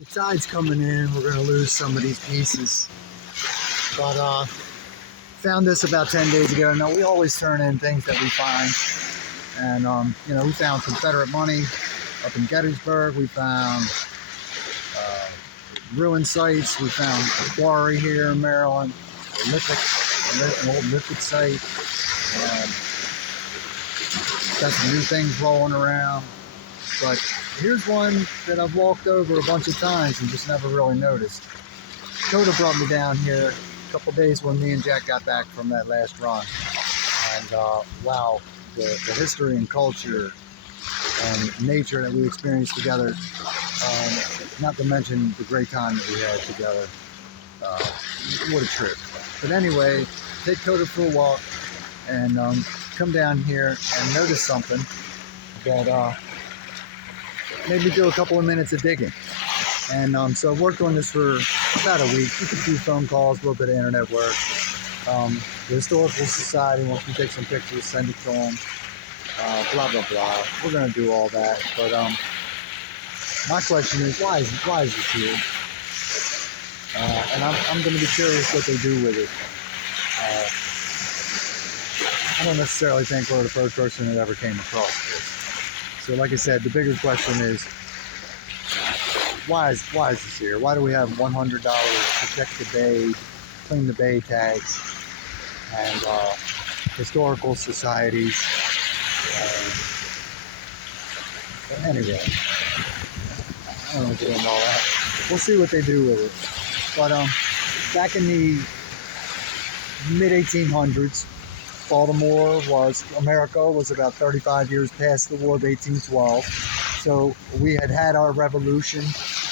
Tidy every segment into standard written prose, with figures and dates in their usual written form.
The tide's coming in, we're gonna lose some of these pieces. But found this about 10 days ago. Now we always turn in things that we find. And you know, we found Confederate money up in Gettysburg. We found ruin sites. We found a quarry here in Maryland, an old lithic site. Got some new things rolling around. But here's one that I've walked over a bunch of times and just never really noticed. Coda brought me down here a couple days when me and Jack got back from that last run. And wow, the history and culture and nature that we experienced together, not to mention the great time that we had together. What a trip. But anyway, take Coda for a walk and come down here and notice something that made me do a couple of minutes of digging. And so I worked on this for about a week, took a few phone calls, a little bit of internet work. The Historical Society wants me to take some pictures, send it to them, blah, blah, blah. We're going to do all that. But my question is, why is this here? And I'm going to be curious what they do with it. I don't necessarily think we're the first person that ever came across this. So like I said, the bigger question is, why is this here? Why do we have $100 to protect the bay, clean the bay tags, and historical societies? Anyway, I don't know if we're doing all that. We'll see what they do with it. But back in the mid-1800s, America was about 35 years past the War of 1812. So we had our revolution.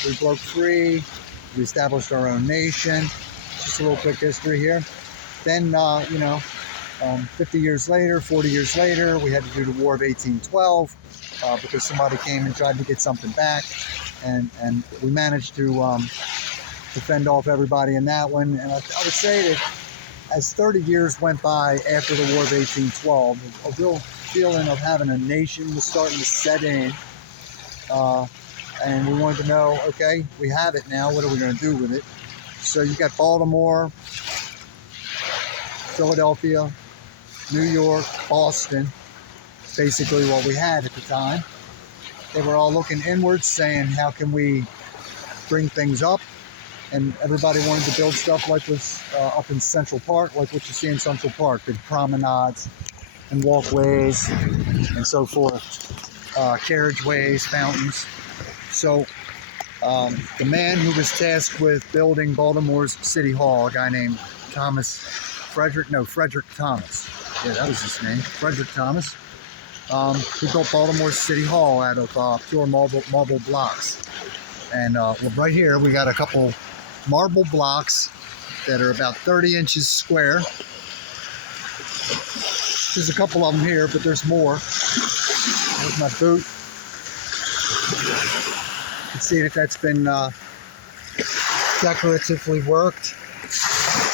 We broke free. We established our own nation. Just a little quick history here. Then, 50 years later, 40 years later, we had to do the War of 1812 because somebody came and tried to get something back. And we managed to fend off everybody in that one. And I would say that as 30 years went by after the War of 1812, a real feeling of having a nation was starting to set in. And we wanted to know, okay, we have it now, what are we going to do with it? So you got Baltimore, Philadelphia, New York, Boston, basically what we had at the time. They were all looking inwards saying, how can we bring things up? And everybody wanted to build stuff like was up in Central Park, like what you see in Central Park, big promenades and walkways and so forth, carriageways, fountains. So the man who was tasked with building Baltimore's City Hall, a guy named Frederick Thomas. Yeah, that was his name, Frederick Thomas. He built Baltimore's City Hall out of pure marble blocks. And right here we got a couple marble blocks that are about 30 inches square. There's a couple of them here, but there's more. There's my boot. You can see that that's been decoratively worked.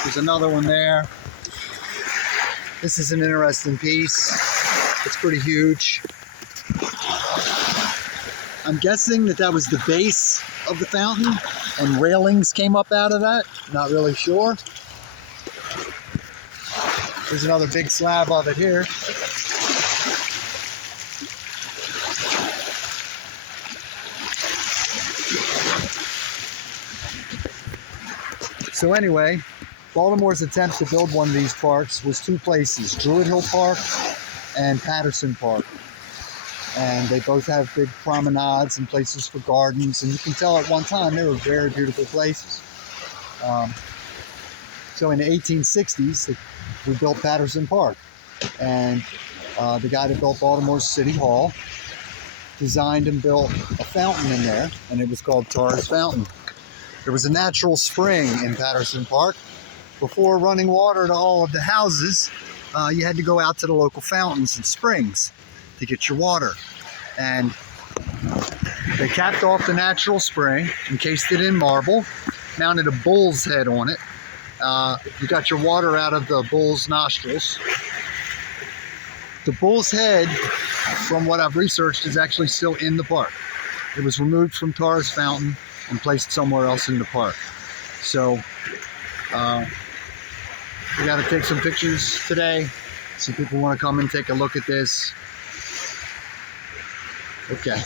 There's another one there. This is an interesting piece. It's pretty huge. I'm guessing that was the base of the fountain and railings came up out of that. Not really sure. There's another big slab of it here. So anyway, Baltimore's attempt to build one of these parks was two places, Druid Hill Park and Patterson Park. And they both have big promenades and places for gardens. And you can tell at one time they were very beautiful places. So in the 1860s, we built Patterson Park. And the guy that built Baltimore's City Hall designed and built a fountain in there. And it was called Taurus Fountain. There was a natural spring in Patterson Park. Before running water to all of the houses, you had to go out to the local fountains and springs to get your water. And they capped off the natural spring, encased it in marble, mounted a bull's head on it. You got your water out of the bull's nostrils. The bull's head, from what I've researched, is actually still in the park. It was removed from Taurus Fountain and placed somewhere else in the park. So we got to take some pictures today. Some people want to come and take a look at this. Okay.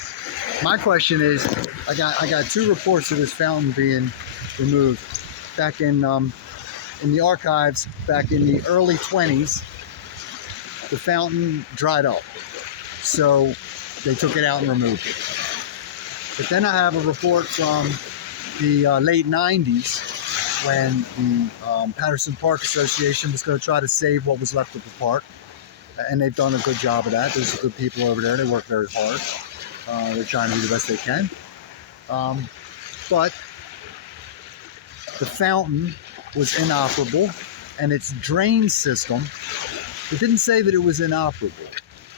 My question is, I got 2 reports of this fountain being removed back in the archives back in the early 20s. The fountain dried up, so they took it out and removed it. But then I have a report from the late 90s when the Patterson Park Association was going to try to save what was left of the park, and they've done a good job of that. There's good people over there. They work very hard. They're trying to do the best they can. But the fountain was inoperable, and its drain system, it didn't say that it was inoperable.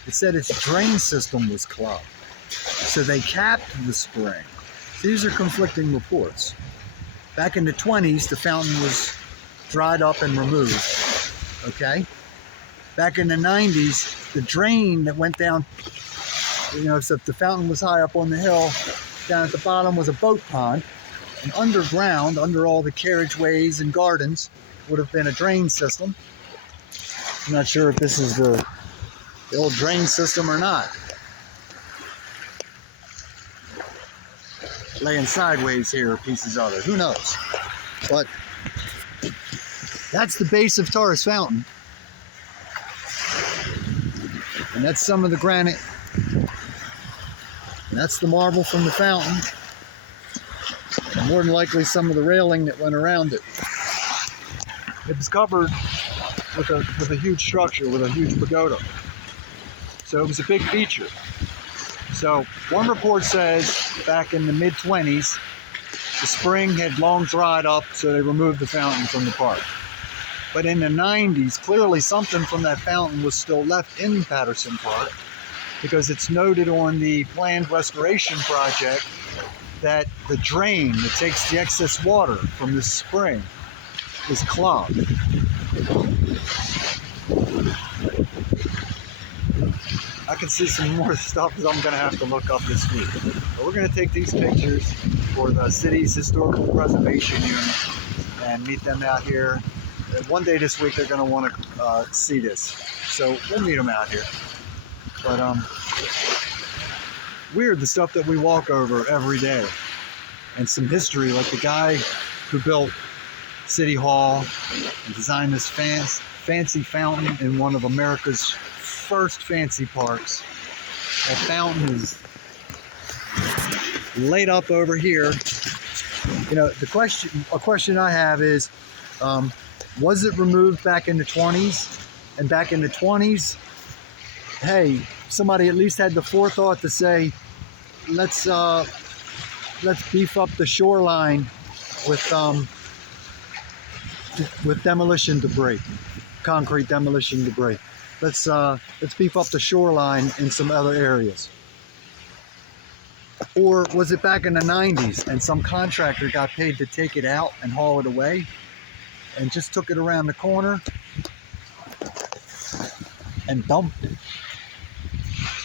It said its drain system was clogged. So they capped the spring. These are conflicting reports. Back in the 20s, the fountain was dried up and removed. Okay? Back in the 90s, the drain that went down, so if the fountain was high up on the hill, down at the bottom was a boat pond. And underground, under all the carriageways and gardens, would have been a drain system. I'm not sure if this is the old drain system or not. Laying sideways here, pieces of it. Who knows? But that's the base of Taurus Fountain. And that's some of the granite. And that's the marble from the fountain. And more than likely some of the railing that went around it. It was covered with a huge structure, with a huge pagoda. So it was a big feature. So one report says back in the mid-20s, the spring had long dried up, so they removed the fountain from the park. But in the 90s, clearly something from that fountain was still left in Patterson Park, because it's noted on the planned restoration project that the drain that takes the excess water from this spring is clogged. I can see some more stuff that I'm going to have to look up this week. But we're going to take these pictures for the city's historical preservation unit and meet them out here. And one day this week they're going to want to see this. So we'll meet them out here. But weird, the stuff that we walk over every day. And some history, like the guy who built City Hall and designed this fancy fountain in one of America's first fancy parks. That fountain is laid up over here. A question I have is, was it removed back in the 20s? And back in the 20s, hey, somebody at least had the forethought to say, let's beef up the shoreline with demolition debris, concrete demolition debris. Let's beef up the shoreline in some other areas. Or was it back in the 90s and some contractor got paid to take it out and haul it away and just took it around the corner and dumped it?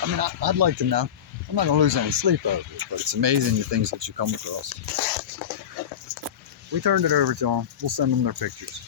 I mean, I'd like to know. I'm not going to lose any sleep over it, but it's amazing the things that you come across. We turned it over to them. We'll send them their pictures.